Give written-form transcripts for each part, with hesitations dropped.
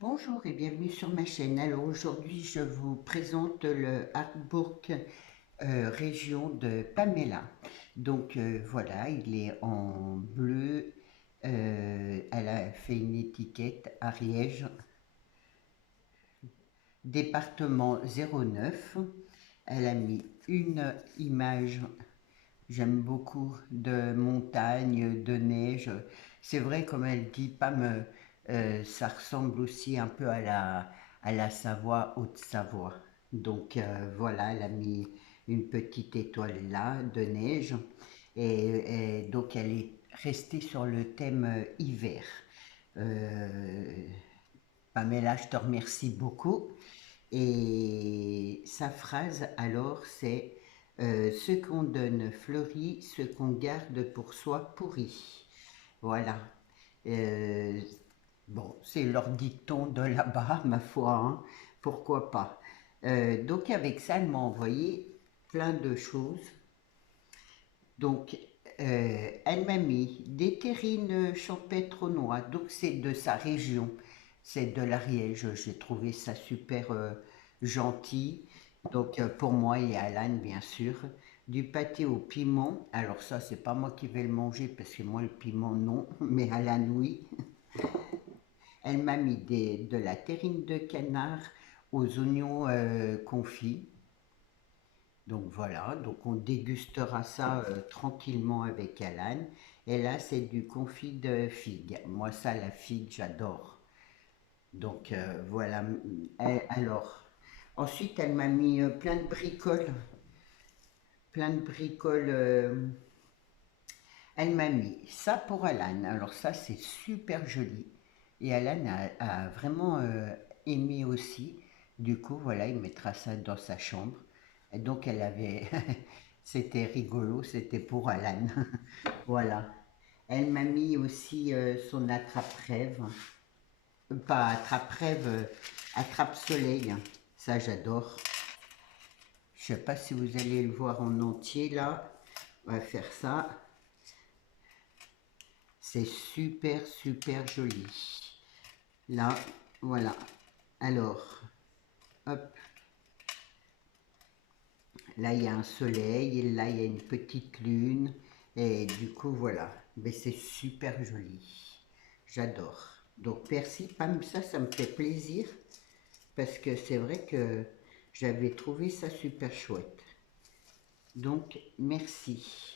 Bonjour et bienvenue sur ma chaîne. Alors aujourd'hui, je vous présente le artbook région de Pamela. Donc voilà, il est en bleu. Elle a fait une étiquette Ariège, département 09. Elle a mis une image. J'aime beaucoup de montagne, de neige. C'est vrai, comme elle dit, Pam, ça ressemble aussi un peu à la Savoie, Haute-Savoie. Donc voilà, elle a mis une petite étoile là de neige. Et donc elle est restée sur le thème hiver. Euh, Pamela, je te remercie beaucoup. Et sa phrase alors c'est ce qu'on donne fleurit, ce qu'on garde pour soi pourrit. Voilà. Euh, bon, c'est leur dicton de là-bas, ma foi, hein. Pourquoi pas. Donc avec ça, elle m'a envoyé plein de choses. Donc, elle m'a mis des terrines champêtres aux noix. Donc, c'est de sa région. C'est de l'Ariège. J'ai trouvé ça super gentil. Donc, pour moi et Alan, bien sûr. Du pâté au piment. Alors, ça, c'est pas moi qui vais le manger parce que moi, le piment, non. Mais Alan, oui. Elle m'a mis de la terrine de canard aux oignons confits. Donc voilà, donc on dégustera ça tranquillement avec Alan. Et là, c'est du confit de figue. Moi, ça, la figue, j'adore. Donc voilà. Alors, ensuite, elle m'a mis plein de bricoles. Plein de bricoles. Elle m'a mis ça pour Alan. Alors ça, c'est super joli. Et Alan a vraiment aimé aussi. Du coup, voilà, il mettra ça dans sa chambre. Et donc, elle avait... C'était rigolo, c'était pour Alan. Voilà. Elle m'a mis aussi son attrape-rêve. Pas attrape-rêve, attrape-soleil. Ça, j'adore. Je sais pas si vous allez le voir en entier, là. On va faire ça. C'est super, super joli. Là, voilà. Alors, hop. Là, il y a un soleil. Et là, il y a une petite lune. Et du coup, voilà. Mais c'est super joli. J'adore. Donc, merci, Pam. Ça me fait plaisir. Parce que c'est vrai que j'avais trouvé ça super chouette. Donc, merci.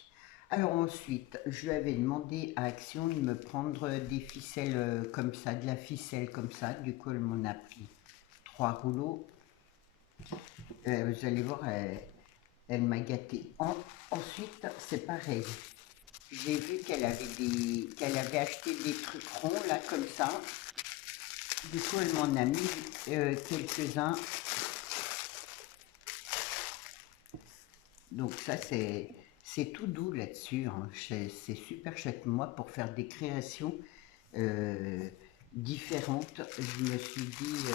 Alors ensuite, je lui avais demandé à Action de me prendre des ficelles comme ça, de la ficelle comme ça. Du coup, elle m'en a pris 3 rouleaux. Vous allez voir, elle m'a gâté. Ensuite, c'est pareil. J'ai vu qu'elle avait acheté des trucs ronds là comme ça. Du coup, elle m'en a mis quelques-uns. Donc ça, c'est tout doux là-dessus, hein. C'est super chouette. Moi, pour faire des créations euh, différentes, je me suis dit...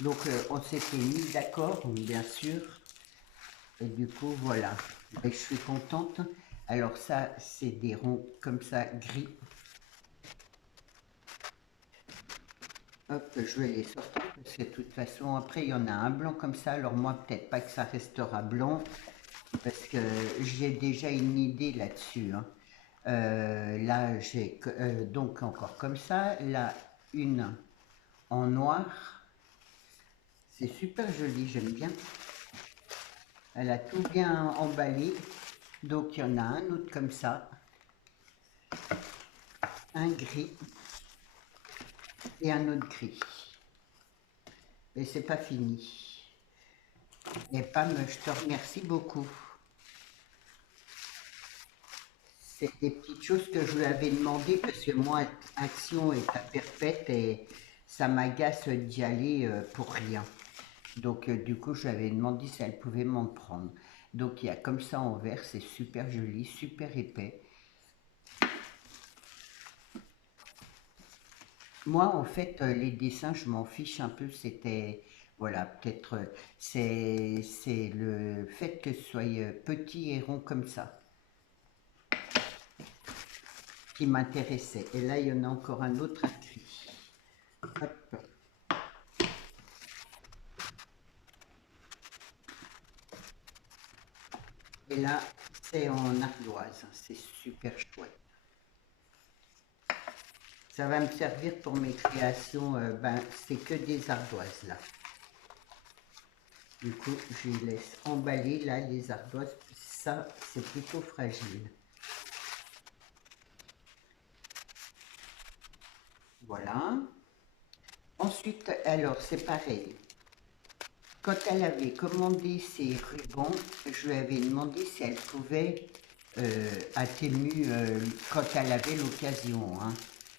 donc, on s'était mis d'accord, bien sûr. Et du coup, voilà. Et je suis contente. Alors ça, c'est des ronds comme ça, gris. Hop, je vais les sortir parce que de toute façon, après, il y en a un blanc comme ça. Alors moi, peut-être pas que ça restera blanc parce que j'ai déjà une idée là-dessus, hein. Là, j'ai donc encore comme ça. Là, une en noir. C'est super joli, j'aime bien. Elle a tout bien emballé. Donc, il y en a un autre comme ça. Un gris et un autre gris. Et c'est pas fini. Et Pam, je te remercie beaucoup. C'est des petites choses que je lui avais demandé parce que moi, Action est à perpète et ça m'agace d'y aller pour rien. Donc, du coup, je lui avais demandé si elle pouvait m'en prendre. Donc, il y a comme ça en vert, c'est super joli, super épais. Moi, en fait, les dessins, je m'en fiche un peu. C'était, voilà, peut-être, c'est le fait que ce soit petit et rond comme ça qui m'intéressait. Et là, il y en a encore un autre écrit. Hop. Et là, c'est en ardoise, c'est super chouette. Ça va me servir pour mes créations, ben, c'est que des ardoises là. Du coup, je les laisse emballer là, les ardoises. Ça, c'est plutôt fragile. Voilà. Ensuite, alors, c'est pareil. Quand elle avait commandé ses rubans, je lui avais demandé si elle pouvait, à Temu, quand elle avait l'occasion, hein,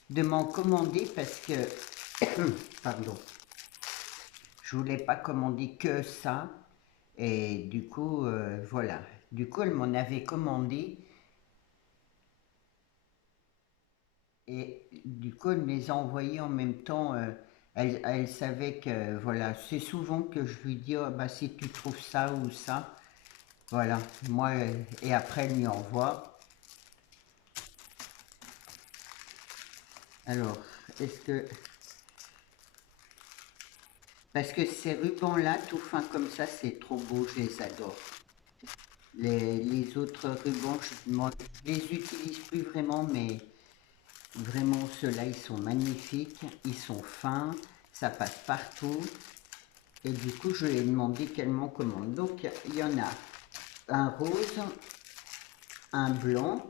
de m'en commander parce que, pardon, je voulais pas commander que ça. Et du coup, voilà. Du coup, elle m'en avait commandé et du coup, elle me les a envoyés en même temps. Elle savait que, voilà, c'est souvent que je lui dis, oh, bah, si tu trouves ça ou ça, voilà, moi, et après, elle m'y envoie. Alors, est-ce que, parce que ces rubans-là, tout fins comme ça, c'est trop beau, je les adore. Les autres rubans, je les utilise plus vraiment, mais vraiment, ceux-là, ils sont magnifiques, ils sont fins, ça passe partout. Et du coup, je lui ai demandé qu'elle m'en commande. Donc, il y en a un rose, un blanc,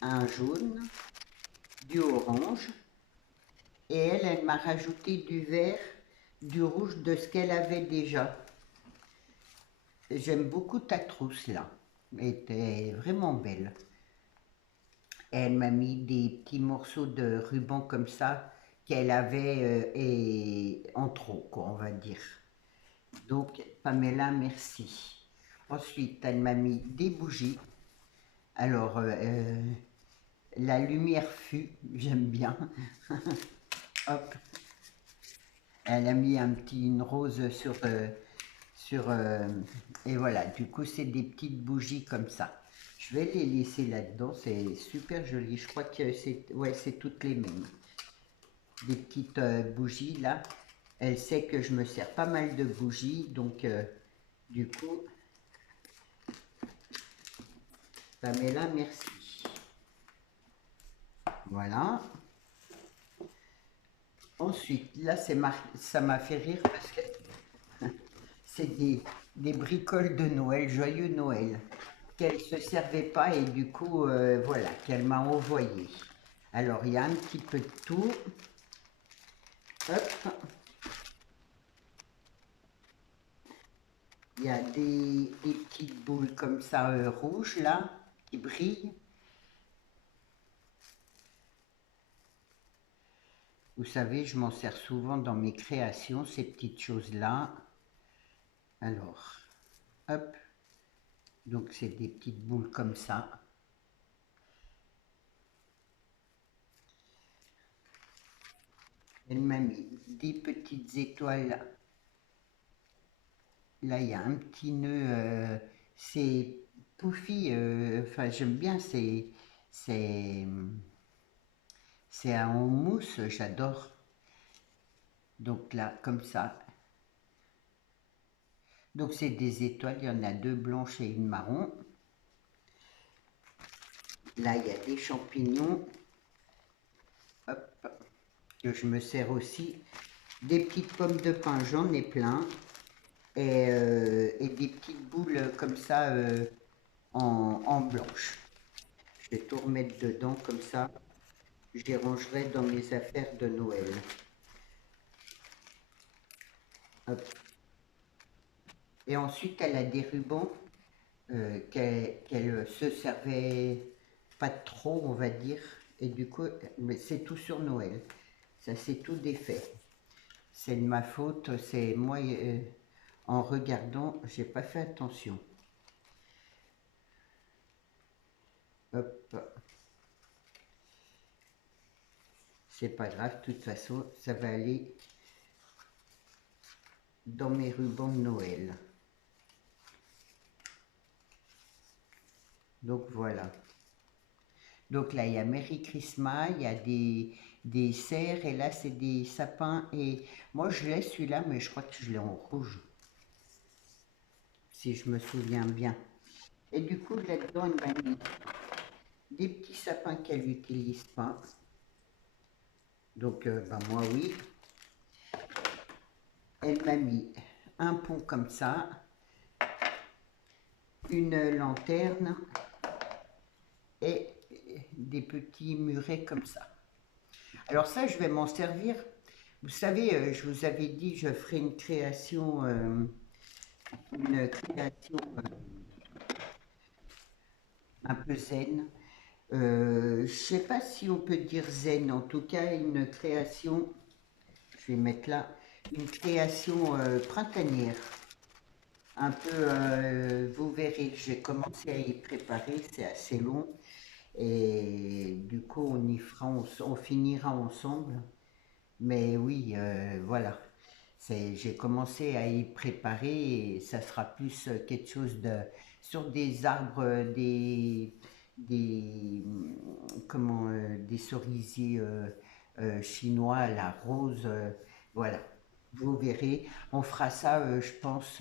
un jaune, du orange. Et elle m'a rajouté du vert, du rouge, de ce qu'elle avait déjà. J'aime beaucoup ta trousse là. Elle était vraiment belle. Elle m'a mis des petits morceaux de ruban comme ça qu'elle avait et en trop, quoi, on va dire. Donc, Pamela, merci. Ensuite, elle m'a mis des bougies. Alors, la lumière fut, j'aime bien. Hop, elle a mis une rose sur et voilà, du coup, c'est des petites bougies comme ça. Je vais les laisser là-dedans, c'est super joli. Je crois que c'est, ouais, c'est toutes les mêmes. Des petites bougies là. Elle sait que je me sers pas mal de bougies, donc du coup, Pamela, merci. Voilà. Ensuite, là, ça m'a fait rire parce que c'est des bricoles de Noël, joyeux Noël, qu'elle ne se servait pas et du coup, voilà, qu'elle m'a envoyé. Alors, il y a un petit peu de tout. Hop. Il y a des petites boules comme ça, rouges, là, qui brillent. Vous savez, je m'en sers souvent dans mes créations, ces petites choses-là. Alors, hop. Donc, c'est des petites boules comme ça. Elle m'a mis des petites étoiles. Là, il y a un petit nœud. C'est Poufy. Enfin, j'aime bien. C'est, c'est en mousse. J'adore. Donc là, comme ça. Donc, c'est des étoiles. Il y en a deux blanches et une marron. Là, il y a des champignons. Hop. Que je me sers aussi. Des petites pommes de pin. J'en ai plein. Et des petites boules comme ça en blanche. Je vais tout remettre dedans comme ça. Je les rangerai dans mes affaires de Noël. Hop. Et ensuite, elle a des rubans qu'elle se servait pas trop, on va dire. Et du coup, c'est tout sur Noël. Ça, c'est tout défait. C'est de ma faute. C'est moi, en regardant, j'ai pas fait attention. Hop. C'est pas grave, de toute façon, ça va aller dans mes rubans de Noël. Donc voilà. Donc là, il y a Merry Christmas, il y a des cerfs, et là, c'est des sapins. Et moi, je l'ai celui-là, mais je crois que je l'ai en rouge, si je me souviens bien. Et du coup, là-dedans, il m'a mis des petits sapins qu'elle n'utilise pas. Donc, ben moi, oui. Elle m'a mis un pont comme ça, une lanterne et des petits murets comme ça. Alors ça, je vais m'en servir. Vous savez, je vous avais dit, je ferai une création un peu zen. Je ne sais pas si on peut dire zen, en tout cas une création, je vais mettre là, une création printanière. Un peu, vous verrez, j'ai commencé à y préparer, c'est assez long. Et du coup, on finira ensemble. Mais oui, voilà. J'ai commencé à y préparer et ça sera plus quelque chose de sur des arbres, des cerisiers chinois à la rose. Voilà. Vous verrez. On fera ça, je pense,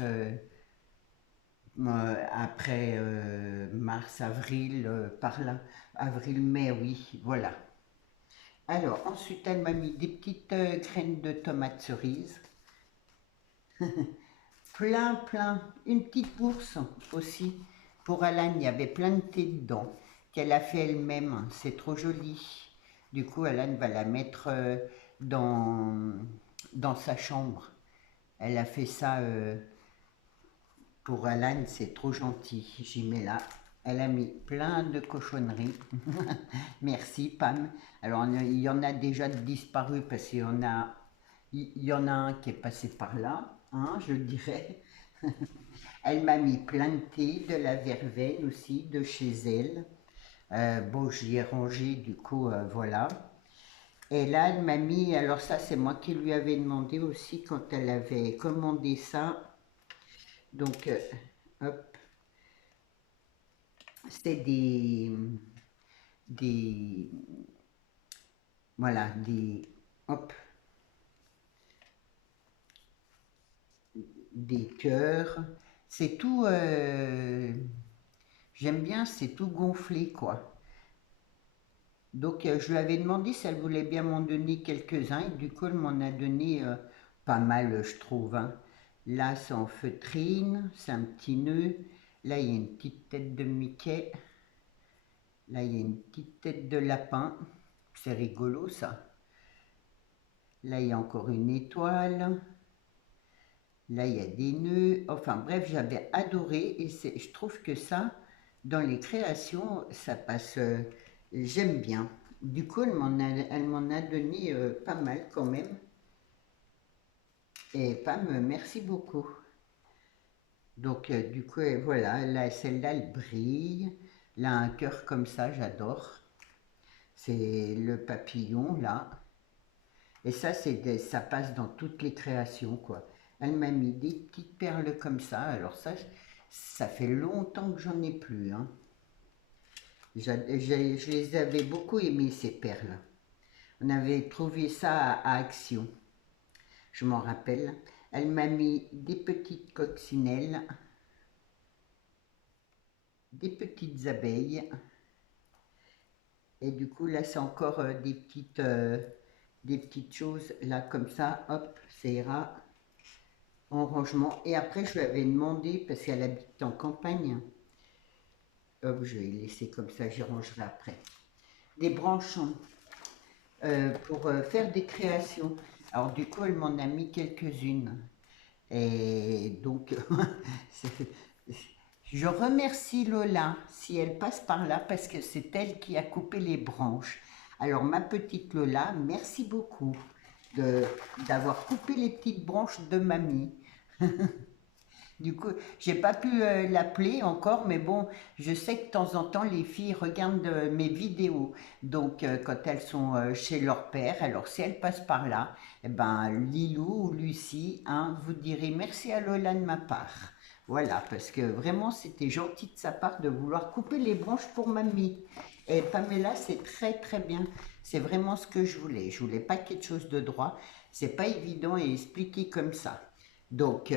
après mars, avril, par là. Avril-mai, oui, voilà. Alors, ensuite, elle m'a mis des petites graines de tomates cerises. Plein, plein. Une petite bourse aussi. Pour Alan, il y avait plein de thé dedans, qu'elle a fait elle-même. C'est trop joli. Du coup, Alan va la mettre dans sa chambre. Elle a fait ça pour Alan, c'est trop gentil. J'y mets là. Elle a mis plein de cochonneries. Merci, Pam. Alors, il y en a déjà disparu parce qu'il y en a un qui est passé par là, hein, je dirais. Elle m'a mis plein de thé, de la verveine aussi, de chez elle. Bon, j'y ai rangé, du coup, voilà. Et là, elle m'a mis, alors ça, c'est moi qui lui avais demandé aussi quand elle avait commandé ça. Donc, hop, c'est des, voilà, hop, des cœurs. C'est tout, j'aime bien, c'est tout gonflé, quoi. Donc, je lui avais demandé si elle voulait bien m'en donner quelques-uns, et du coup, elle m'en a donné pas mal, je trouve, hein. Là, c'est en feutrine, c'est un petit nœud. Là, il y a une petite tête de Mickey. Là, il y a une petite tête de lapin. C'est rigolo, ça. Là, il y a encore une étoile. Là, il y a des nœuds. Enfin, bref, j'avais adoré. Et je trouve que ça, dans les créations, ça passe. J'aime bien. Du coup, elle m'en a donné pas mal quand même. Et Pam, merci beaucoup. Donc, du coup, voilà, là, celle-là, elle brille. Là, un cœur comme ça, j'adore. C'est le papillon, là. Et ça, ça passe dans toutes les créations, quoi. Elle m'a mis des petites perles comme ça. Alors ça fait longtemps que j'en ai plus, hein. Je les avais beaucoup aimées, ces perles. On avait trouvé ça à Action, je m'en rappelle. Elle m'a mis des petites coccinelles, des petites abeilles. Et du coup, là, c'est encore des petites choses, là, comme ça. Hop, ça ira en rangement. Et après, je lui avais demandé, parce qu'elle habite en campagne, hop, je vais laisser comme ça, j'y rangerai après. Des branches pour faire des créations. Alors du coup, elle m'en a mis quelques-unes. Et donc, je remercie Lola si elle passe par là parce que c'est elle qui a coupé les branches. Alors ma petite Lola, merci beaucoup de d'avoir coupé les petites branches de mamie. Du coup, j'ai pas pu l'appeler encore, mais bon, je sais que de temps en temps, les filles regardent mes vidéos. Donc, quand elles sont chez leur père, alors si elles passent par là, eh ben, Lilou ou Lucie, hein, vous direz merci à Lola de ma part. Voilà, parce que vraiment, c'était gentil de sa part de vouloir couper les branches pour mamie. Et Pamela, c'est très très bien. C'est vraiment ce que je voulais. Je voulais pas quelque chose de droit. C'est pas évident à expliquer comme ça. Donc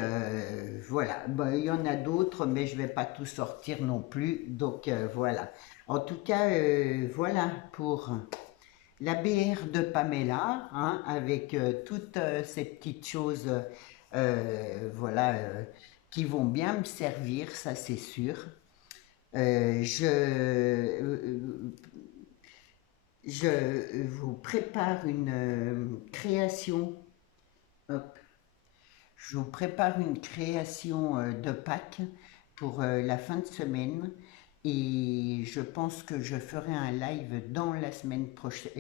voilà. Ben, il y en a d'autres, mais je vais pas tout sortir non plus. Donc voilà. En tout cas, voilà pour la BR de Pamela, hein, avec toutes ces petites choses, voilà, qui vont bien me servir, ça c'est sûr. Je vous prépare une création. Hop, je vous prépare une création de Pâques pour la fin de semaine et je pense que je ferai un live dans la semaine prochaine.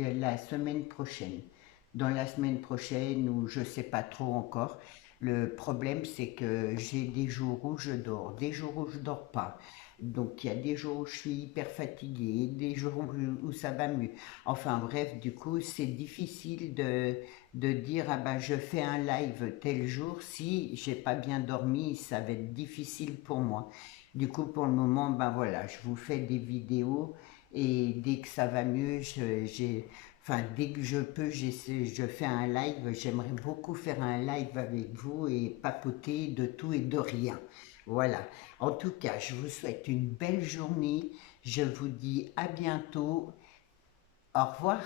Dans la semaine prochaine ou je ne sais pas trop encore. Le problème c'est que j'ai des jours où je dors, des jours où je dors pas. Donc il y a des jours où je suis hyper fatiguée, des jours où ça va mieux. Enfin bref, du coup c'est difficile de dire ah ben je fais un live tel jour, si j'ai pas bien dormi, ça va être difficile pour moi. Du coup pour le moment, ben voilà, je vous fais des vidéos et dès que ça va mieux, enfin dès que je peux, je fais un live. J'aimerais beaucoup faire un live avec vous et papoter de tout et de rien. Voilà. En tout cas, je vous souhaite une belle journée. Je vous dis à bientôt. Au revoir.